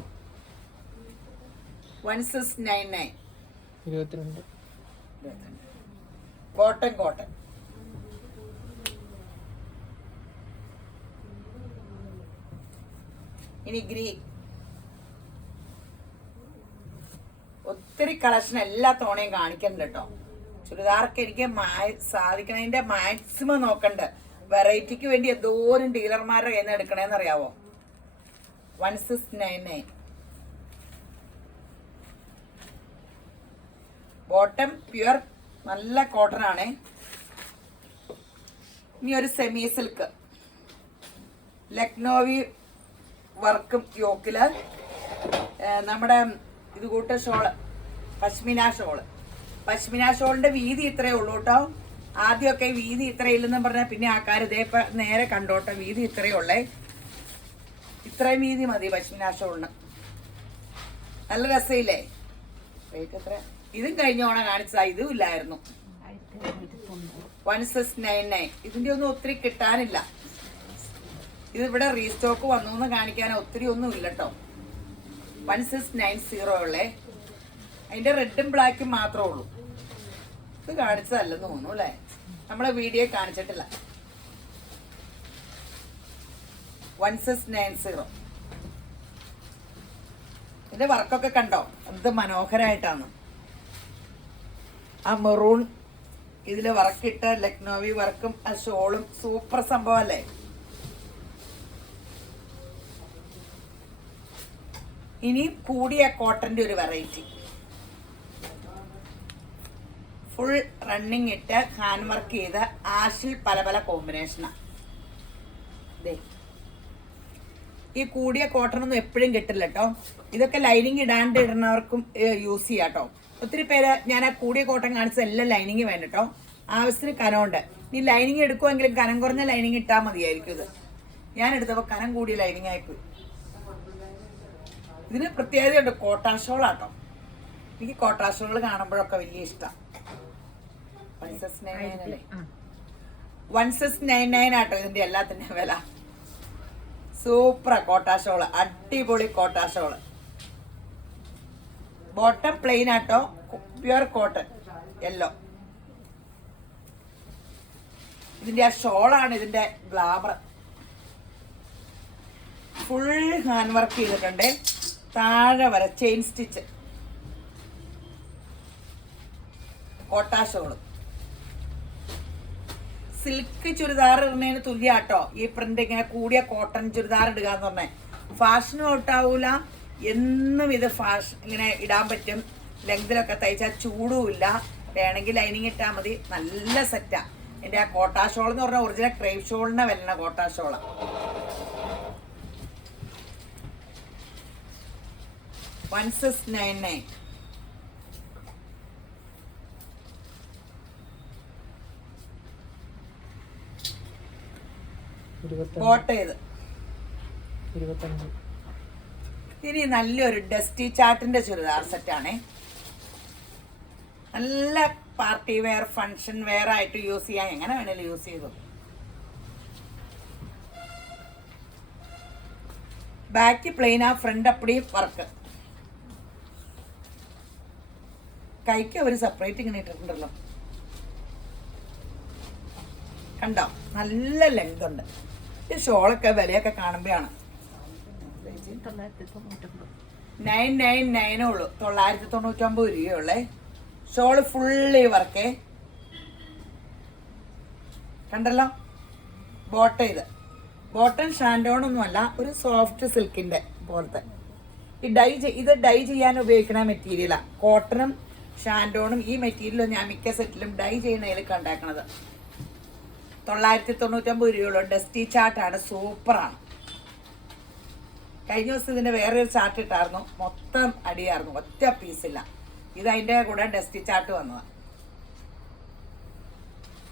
1699 കോട്ടൺ. ഇനി ഗ്രീൻ. ഒത്തിരി കളക്ഷൻ എല്ലാ തവണയും കാണിക്കണ്ട കേട്ടോ. ചുരിദാർക്ക് എനിക്ക് സാധിക്കണതിന്റെ മാക്സിമം നോക്കണ്ട. വെറൈറ്റിക്ക് വേണ്ടി എന്തോരം ഡീലർമാരുടെ കയ്യിൽ നിന്ന് എടുക്കണേന്ന് അറിയാവോ. 1699 ബോട്ടം പ്യുർ നല്ല കോട്ടൺ ആണ്. ഇനി ഒരു സെമി സിൽക്ക് ലക്നോവി വർക്കും യോക്കില് നമ്മുടെ ഇത് കൂട്ട ഷോള് പശ്മിന ഷോളിന്റെ വീതി ഇത്രയേ ഉള്ളൂ കേട്ടോ. ആദ്യമൊക്കെ വീതി ഇത്രയില്ലെന്ന് പറഞ്ഞാൽ പിന്നെ ആൾക്കാർ ഇതേപ്പോ നേരെ കണ്ടോട്ടെ. വീതി ഇത്രയേ ഉള്ളേ, ഇത്രയും വീതി മതി പശ്മിന ഷോളിന്. നല്ല രസയില്ലേ. റേറ്റ് എത്ര? ഇതും കഴിഞ്ഞ ഓണം കാണിച്ചതാ, ഇതും ഇല്ലായിരുന്നു. 1699. ഇതിന്റെ ഒന്നും ഒത്തിരി കിട്ടാനില്ല. ഇത് ഇവിടെ റീസ്റ്റോക്ക് വന്നു എന്ന് കാണിക്കാൻ ഒത്തിരി ഒന്നും ഇല്ല കേട്ടോ. 1690 ഉള്ളേ. അതിന്റെ റെഡും ബ്ലാക്കും മാത്രമേ ഉള്ളൂ. ഇത് കാണിച്ചതല്ലെന്ന് തോന്നുന്നു അല്ലേ, നമ്മളെ വീഡിയോ കാണിച്ചിട്ടില്ല. 1690. ഇതിന്റെ വർക്കൊക്കെ കണ്ടോ, എന്ത് മനോഹരായിട്ടാണ്. ആ മെറൂൺ ഇതില് വർക്കിട്ട ലക്നോവി വർക്കും ആ ഷോളും സൂപ്പർ സംഭവം അല്ലേ. ഇനി കൂടിയ കോട്ടന്റെ ഒരു വെറൈറ്റി ഫുൾ റണ്ണിങ് ഇട്ട് ഹാൻഡ് വർക്ക് ചെയ്ത് ആഷിൽ പല പല കോമ്പിനേഷനാ. ഈ കൂടിയ കോട്ടൺ ഒന്നും എപ്പോഴും കിട്ടില്ല കേട്ടോ. ഇതൊക്കെ ലൈനിങ് ഇടാണ്ട് ഇടുന്നവർക്കും യൂസ് ചെയ്യാം കേട്ടോ. ഒത്തിരി പേര് ഞാൻ ആ കൂടിയ കോട്ടൺ കാണിച്ചത് എല്ലാം ലൈനിങ് വേണ്ട കേട്ടോ. ആവശ്യത്തിന് കനമുണ്ട്. ഈ ലൈനിങ് എടുക്കുമെങ്കിലും കനം കുറഞ്ഞ ലൈനിങ് ഇട്ടാൽ മതിയായിരിക്കും. ഇത് ഞാൻ എടുത്തപ്പോൾ കനം കൂടിയ ലൈനിങ് ആയിപ്പോയി. ഇതിന് പ്രത്യേകതയുണ്ട്, കോട്ടാ ഷോളാട്ടോ. എനിക്ക് കോട്ടാ ഷോള് കാണുമ്പോഴൊക്കെ വലിയ ഇഷ്ടം. 1699 ആട്ടോ ഇതിന്റെ എല്ലാത്തിന്റെ വില. സൂപ്പറാ കോട്ടാ ഷോള്, അടിപൊളി കോട്ടാ ഷോള്. ബോട്ടം പ്ലെയിൻ ആട്ടോ, പ്യുർ കോട്ടൺ യെല്ലോ. ഇതിന്റെ ആ ഷോളാണ് ഇതിന്റെ ഗ്ലാമർ. ഫുൾ ഹാൻഡ് വർക്ക് ചെയ്തിട്ടുണ്ട്. താഴെ വരെ ചെയിൻ സ്റ്റിച്ച് കോട്ടാ ഷോള്. സിൽക്ക് ചുരിദാർ ഇടുന്നതിന് തുല്യാട്ടോ ഈ പ്രിന്റ്. ഇങ്ങനെ കൂടിയ കോട്ടൺ ചുരിദാർ ഇടുക എന്ന് പറഞ്ഞാൽ ഫാഷനും ഔട്ടാവൂല. എന്നും ഇത് ഇങ്ങനെ ഇടാൻ പറ്റും. ലെങ്തിലൊക്കെ തയ്ച്ചാൽ ചൂടുമില്ല. വേണമെങ്കിൽ ലൈനിങ് ഇട്ടാൽ മതി. നല്ല സെറ്റാ. എൻ്റെ ആ കോട്ടാ ഷോൾ എന്ന് പറഞ്ഞാൽ ഒറിജിനൽ ക്രേപ്പ് ഷോളിനെ വരണ കോട്ടാ ഷോളാ. $1699. ബോട്ട് ചെയ്ത്. ഇനി നല്ലൊരു ഡസ്റ്റി ചാട്ടിന്റെ ചുരിദാർ സെറ്റാണേ. നല്ല പാർട്ടി വെയർ, ഫങ്ഷൻ വെയർ ആയിട്ട് യൂസ് ചെയ്യാൻ, എങ്ങനെ വേണേലും യൂസ് ചെയ്തു. ബാക്ക് പ്ലെയിൻ, ആ ഫ്രണ്ട് അപ്പടി വർക്ക്. കൈക്ക് ഒരു സെപ്പറേറ്റ് ഇങ്ങനെ ഇട്ടിട്ടുണ്ടല്ലോ, കണ്ടോ? നല്ല ലെങ്ത് ഉണ്ട്. ഈ ഷോളൊക്കെ വിലയൊക്കെ കാണുമ്പോഴാണ് 999 ഉള്ളൂ, 999 രൂപയുള്ളേ. ഷോള് ഫുള്ളി വർക്കേ, കണ്ടല്ലോ. ബോട്ടം ഇത് ബോട്ടം ഷാൻഡോണൊന്നുമല്ല, ഒരു സോഫ്റ്റ് സിൽക്കിന്റെ പോലത്തെ. ഇത് ഡൈ ചെയ്യാൻ ഉപയോഗിക്കുന്ന മെറ്റീരിയലാ. കോട്ടണും ഷാൻഡോണും ഈ മെറ്റീരിയലും ഞാൻ മിക്ക സെറ്റിലും ഡൈ ചെയ്യുന്നതിൽ കണ്ടാക്കണത്. 999 രൂപയുള്ള ഡസ്റ്റി ചാർട്ടാണ്, സൂപ്പറാണ്. കഴിഞ്ഞ ദിവസം ഇതിന്റെ വേറൊരു ചാർട്ട് ഇട്ടായിരുന്നു, മൊത്തം അടിയായിരുന്നു, ഒറ്റ പീസില്ല. ഇത് അതിന്റെ കൂടെ ഡസ്റ്റി ചാർട്ട് വന്നതാണ്.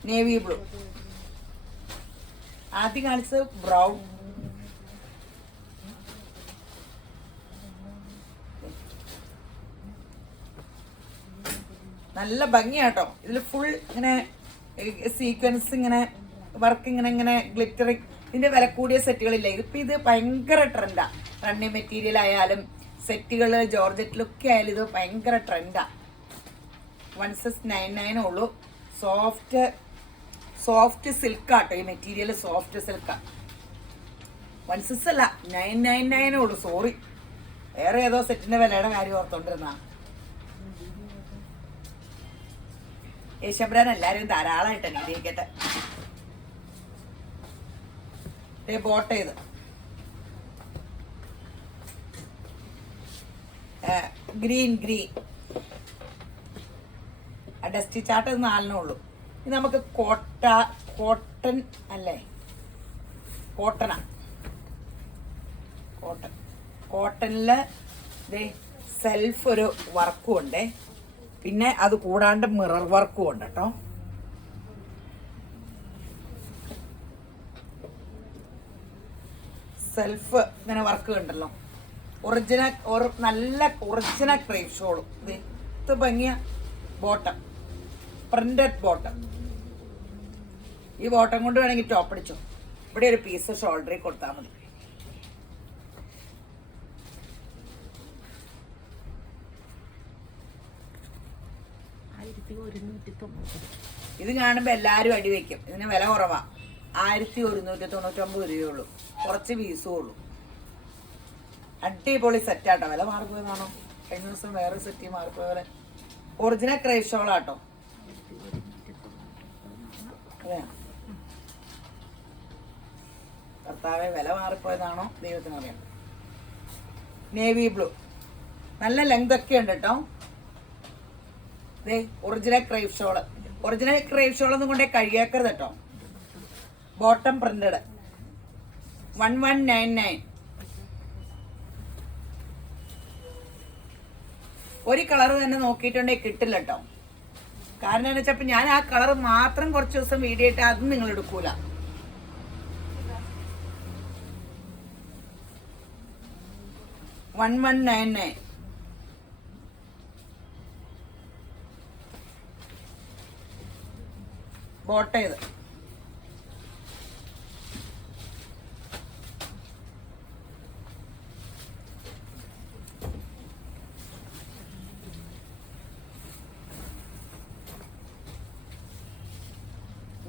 Navy blue. ആദ്യം കാണിച്ചത് ബ്രൗൺ. നല്ല ഭംഗിയാട്ടോ. ഇതിൽ ഫുൾ ഇങ്ങനെ സീക്വൻസ്, ഇങ്ങനെ വർക്ക്, ഇങ്ങനെ ഗ്ലിറ്ററിങ്. ഇതിന്റെ വില കൂടിയ സെറ്റുകളില്ല. ഇതിപ്പോ ഇത് ഭയങ്കര ട്രെൻഡാ. റണ്ണിങ് മെറ്റീരിയൽ ആയാലും സെറ്റുകള് ജോർജറ്റിലൊക്കെ ആയാലും ഇത് ഭയങ്കര ട്രെൻഡാ. 1699 ഉള്ളൂ. സോഫ്റ്റ് സിൽക്കാട്ടോ ഈ മെറ്റീരിയൽ, സോഫ്റ്റ് സിൽക്കാ. 16 അല്ല, 999 ഉള്ളൂ. സോറി, വേറെ ഏതോ സെറ്റിന്റെ വിലയുടെ കാര്യം ഓർത്തോണ്ടിരുന്ന. യേശബ്രാൻ എല്ലാരും ധാരാളമായിട്ട് അനുഗ്രഹിക്കട്ടെ. ബോട്ട് ചെയ്ത് ഗ്രീൻ ഡസ്റ്റി ചാർട്ട് 4 ഉള്ളൂ. ഇത് നമുക്ക് കോട്ടൺ അല്ലേ, കോട്ടണില് സെൽഫ് ഒരു വർക്കും ഉണ്ട്. പിന്നെ അത് കൂടാണ്ട് മിറർ വർക്കും ഉണ്ട് കേട്ടോ. സെൽഫ് ഇങ്ങനെ വർക്ക് ഉണ്ടല്ലോ. നല്ല ഒറിജിനൽ ക്രേപ്പ് ഷോളും ഇത് ഭംഗിയ. Bottom printed bottom. ഈ ബോട്ടം കൊണ്ട് വേണമെങ്കിൽ ടോപ്പ് അടിച്ചോ. ഇവിടെ ഒരു പീസ് ഷോൾഡറിൽ കൊടുത്താൽ മതി. ഇത് കാണുമ്പോ എല്ലാരും അടിവെക്കും. ഇതിന് വില കുറവാ, 1199 രൂപയുള്ളൂ. കുറച്ച് പീസും ഉള്ളൂ. അടിപൊളി സെറ്റാട്ടോ. വില മാറിപ്പോയതാണോ? കഴിഞ്ഞ ദിവസം വേറെ സെറ്റ് മാറിപ്പോയ പോലെ. ഒറിജിനൽ ക്രേപ്പ് ഷോളാട്ടോ. അതെയാ കർത്താവെ, വില മാറിപ്പോയതാണോ ദൈവത്തിനറിയാം. നേവി ബ്ലൂ, നല്ല ലെങ്ത് ഒക്കെ ഉണ്ട് കേട്ടോ. Original crepe shawl. Original crepe ഷോളൊന്നും കൊണ്ടേ കഴിയാക്കരുത് കേട്ടോ. Bottom printed 1199. ഒരു കളർ തന്നെ നോക്കിയിട്ടുണ്ടെങ്കിൽ കിട്ടില്ല കേട്ടോ. കാരണം എന്താ വെച്ചപ്പോ ഞാൻ ആ കളർ മാത്രം കുറച്ച് ദിവസം വീഡിയോ ഇട്ട് അതും നിങ്ങൾ എടുക്കൂല. $1199. ബോട്ട് ചെയ്ത്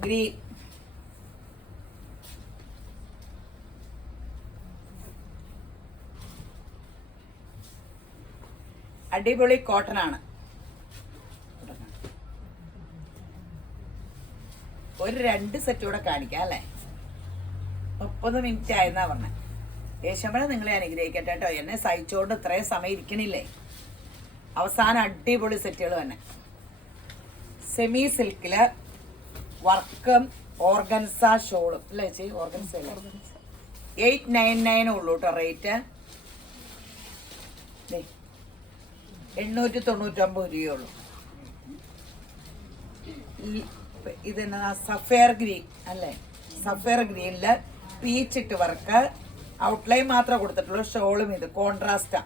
ഗ്രീൻ. അടിപൊളി കോട്ടൺ ആണ്. ഒരു 2 സെറ്റ് കൂടെ കാണിക്കാം അല്ലേ. 30 മിനിറ്റ് ആയെന്നാ പറഞ്ഞ. യേശമ്പഴം നിങ്ങളെ അനുഗ്രഹിക്കട്ടെ കേട്ടോ. എന്നെ സഹിച്ചോണ്ട് ഇത്രയും സമയം ഇരിക്കണില്ലേ. അവസാനം അടിപൊളി സെറ്റുകൾ തന്നെ. സെമി സിൽക്കില് വർക്കും ഓർഗൻസ ഷോളും അല്ലേ ചേച്ചി? ഓർഗൻസ 899 ഉള്ളൂ കേട്ടോ റേറ്റ്. 899 രൂപയുള്ളൂ. ഇതെന്നാ സഫയർ ഗ്രീൻ അല്ലേ. സഫയർ ഗ്രീനില് പീച്ചിട്ട് വർക്ക്, ഔട്ട്ലൈൻ മാത്രമേ കൊടുത്തിട്ടുള്ളൂ. ഷോളും ഇത് കോൺട്രാസ്റ്റാ.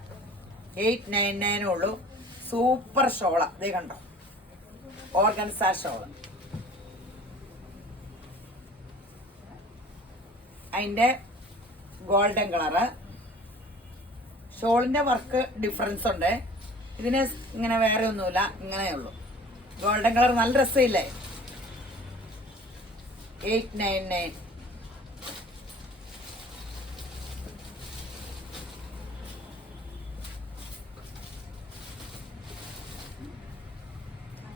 899 ഉള്ളൂ. സൂപ്പർ ഷോളാ. ഇതേ കണ്ടോ, ഓർഗൻസ ഷോള്. അതിൻ്റെ ഗോൾഡൻ കളറ്. ഷോളിൻ്റെ വർക്ക് ഡിഫറൻസ് ഉണ്ട്. ഇതിന് ഇങ്ങനെ വേറെ ഒന്നുമില്ല, ഇങ്ങനെയുള്ളൂ. ഗോൾഡൻ കളർ നല്ല രസമില്ലേ? 899.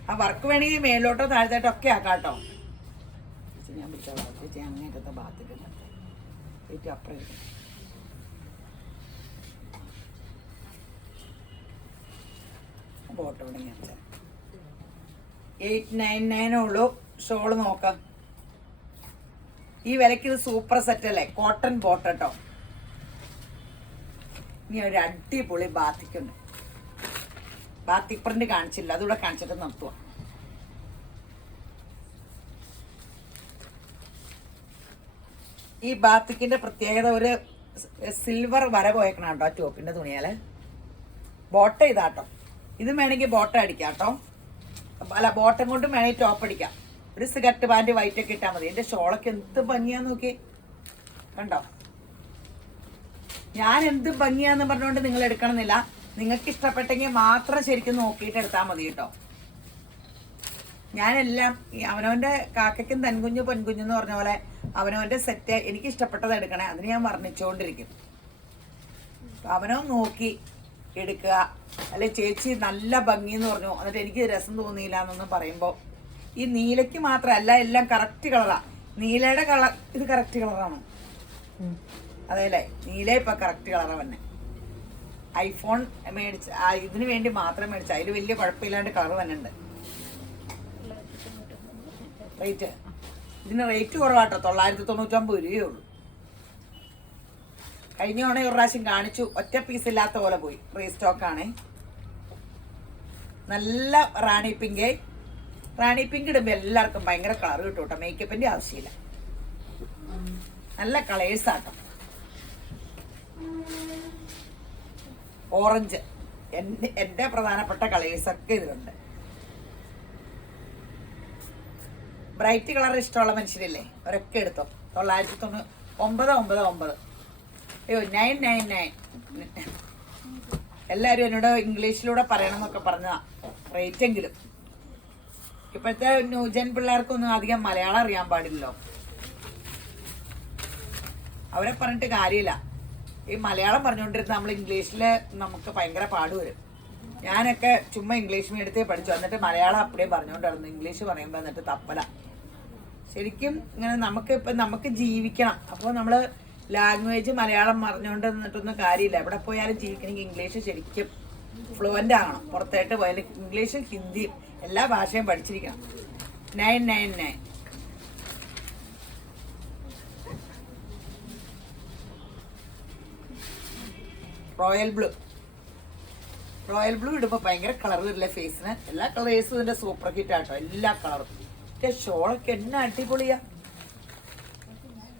ആ വർക്ക് വേണമെങ്കിൽ മേലോട്ടോ താഴത്തോട്ടോ ഒക്കെ ആക്കാം കേട്ടോ. ഞാൻ പിടിച്ചോളാം. ചേച്ചി അങ്ങേറ്റത്തെ ഭാഗത്തേക്ക് ചേച്ചി അപ്പുറം എടുക്കും. ബോട്ടോ 899 ഉള്ളൂ. ഷോള് നോക്കാം. ഈ വിലക്ക് ഇത് സൂപ്പർ സെറ്റ് അല്ലേ? കോട്ടൺ ബോട്ട് കേട്ടോ. ഇനി ഒരു അടിപൊളി ബാത്തിക്കുണ്ട്. ബാത്തിക് പ്രിന്റ് കാണിച്ചില്ല, അതുകൂടെ കാണിച്ചിട്ട് നിർത്തുക. ഈ ബാത്തിക്കിന്റെ പ്രത്യേകത ഒരു സിൽവർ വര പോയേക്കണം കേട്ടോ ടോപ്പിന്റെ തുണിയാല്. ബോട്ട ഇതാട്ടോ. ഇത് വേണമെങ്കിൽ ബോട്ട അടിക്കാം കേട്ടോ. അല്ല, ബോട്ടം കൊണ്ടും വേണമെങ്കിൽ ടോപ്പ് അടിക്കാം. ഒരു സിഗരറ്റ് പാൻറ് വൈറ്റ് ഒക്കെ ഇട്ടാൽ മതി. എൻ്റെ ഷോളൊക്കെ എന്ത് ഭംഗിയാന്ന് നോക്കി കണ്ടോ. ഞാൻ എന്ത് ഭംഗിയാന്ന് പറഞ്ഞുകൊണ്ട് നിങ്ങൾ എടുക്കണമെന്നില്ല. നിങ്ങൾക്ക് ഇഷ്ടപ്പെട്ടെങ്കിൽ മാത്രം ശരിക്കും നോക്കിയിട്ട് എടുത്താൽ മതി കേട്ടോ. ഞാനെല്ലാം അവനവൻ്റെ കാക്കയ്ക്കും തൻകുഞ്ഞു പൊൻകുഞ്ഞു എന്ന് പറഞ്ഞ പോലെ അവനവൻ്റെ സെറ്റ് എനിക്ക് ഇഷ്ടപ്പെട്ടത് എടുക്കണേ. അതിന് ഞാൻ വർണ്ണിച്ചുകൊണ്ടിരിക്കും. അവനവൻ നോക്കി എടുക്കുക. അല്ലെ ചേച്ചി നല്ല ഭംഗി എന്ന് പറഞ്ഞു എന്നിട്ട് എനിക്ക് രസം തോന്നിയില്ല എന്നൊന്നും പറയുമ്പോൾ, ഈ നീലയ്ക്ക് മാത്രമല്ല, എല്ലാം കറക്റ്റ് കളറാ. നീലയുടെ കളർ ഇത് കറക്റ്റ് കളറാണോ? അതെല്ലേ, നീല ഇപ്പൊ കറക്റ്റ് കളറാ തന്നെ. ഐഫോൺ മേടിച്ച ഇതിന് വേണ്ടി മാത്രം മേടിച്ച. അതിൽ വലിയ കുഴപ്പമില്ലാണ്ട് കളർ തന്നെ ഉണ്ട്. റേറ്റ് ഇതിന് റേറ്റ് കുറവാട്ടോ. 999 രൂപയേ ഉള്ളൂ. കഴിഞ്ഞ തവണ ഒരു പ്രാവശ്യം കാണിച്ചു, ഒറ്റ പീസ് ഇല്ലാത്ത പോലെ പോയി. റീസ്റ്റോക്കാണേ. നല്ല റാണി പിങ്ക്. റാണി പിങ്ക് ഇടുമ്പോൾ എല്ലാവർക്കും ഭയങ്കര കളർ കിട്ടും കേട്ടോ. മേക്കപ്പിന്റെ ആവശ്യമില്ല. നല്ല കളേഴ്സ് ആട്ടോ. ഓറഞ്ച് എൻ്റെ പ്രധാനപ്പെട്ട കളേഴ്സൊക്കെ ഇതിലുണ്ട്. ബ്രൈറ്റ് കളർ ഇഷ്ടമുള്ള മനുഷ്യരില്ലേ, അവരൊക്കെ എടുത്തോ. 999. അയ്യോ 999. എല്ലാവരും എന്നോട് ഇംഗ്ലീഷിലൂടെ പറയണം എന്നൊക്കെ പറഞ്ഞതാ റേറ്റ് എങ്കിലും. ഇപ്പോഴത്തെ ന്യൂജൻ പിള്ളേർക്കൊന്നും അധികം മലയാളം അറിയാൻ പാടില്ലല്ലോ. അവരെ പറഞ്ഞിട്ട് കാര്യമില്ല. ഈ മലയാളം പറഞ്ഞുകൊണ്ടിരുന്ന നമ്മൾ ഇംഗ്ലീഷിൽ നമുക്ക് ഭയങ്കര പാട് വരും. ഞാനൊക്കെ ചുമ്മാ ഇംഗ്ലീഷ് മീഡിയത്തിൽ പഠിച്ചു, എന്നിട്ട് മലയാളം അപ്പടിയേ പറഞ്ഞുകൊണ്ടിരുന്നു. ഇംഗ്ലീഷ് പറയുമ്പോൾ എന്നിട്ട് തപ്പല. ശരിക്കും ഇങ്ങനെ നമുക്ക് ജീവിക്കണം. അപ്പോൾ നമ്മൾ ലാംഗ്വേജ് മലയാളം പറഞ്ഞുകൊണ്ട് നിന്നിട്ടൊന്നും കാര്യമില്ല. എവിടെ പോയാലും ജീവിക്കണമെങ്കിൽ ഇംഗ്ലീഷ് ശരിക്കും ഫ്ലുവൻ്റ് ആകണം. പുറത്തായിട്ട് പോയാലും ഇംഗ്ലീഷും ഹിന്ദിയും എല്ലാ ഭാഷയും പഠിച്ചിരിക്കണം. 999. റോയൽ ബ്ലൂ ഇടുമ്പോൾ ഭയങ്കര കളർ വരില്ലേ ഫേസിന്. എല്ലാ കളേഴ്സും ഇതിന്റെ സൂപ്പർ ഹിറ്റ് ആട്ടോ. എല്ലാ കളറും. ഷോളൊക്കെ എന്നാ അടിപൊളിയാ.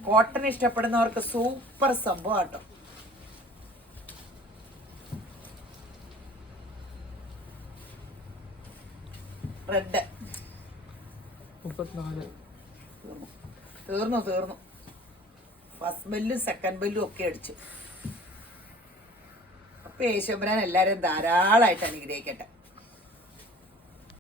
കോട്ടൺ ഇഷ്ടപ്പെടുന്നവർക്ക് സൂപ്പർ സംഭവം ആട്ടോ. റെഡ് തീർന്നു. ഫസ്റ്റ് ബെല്ലും സെക്കൻഡ് ബെല്ലും ഒക്കെ അടിച്ചു. അപ്പൊ യേശുബ്രാൻ എല്ലാരും ധാരാളമായിട്ട് അനുഗ്രഹിക്കട്ടെ.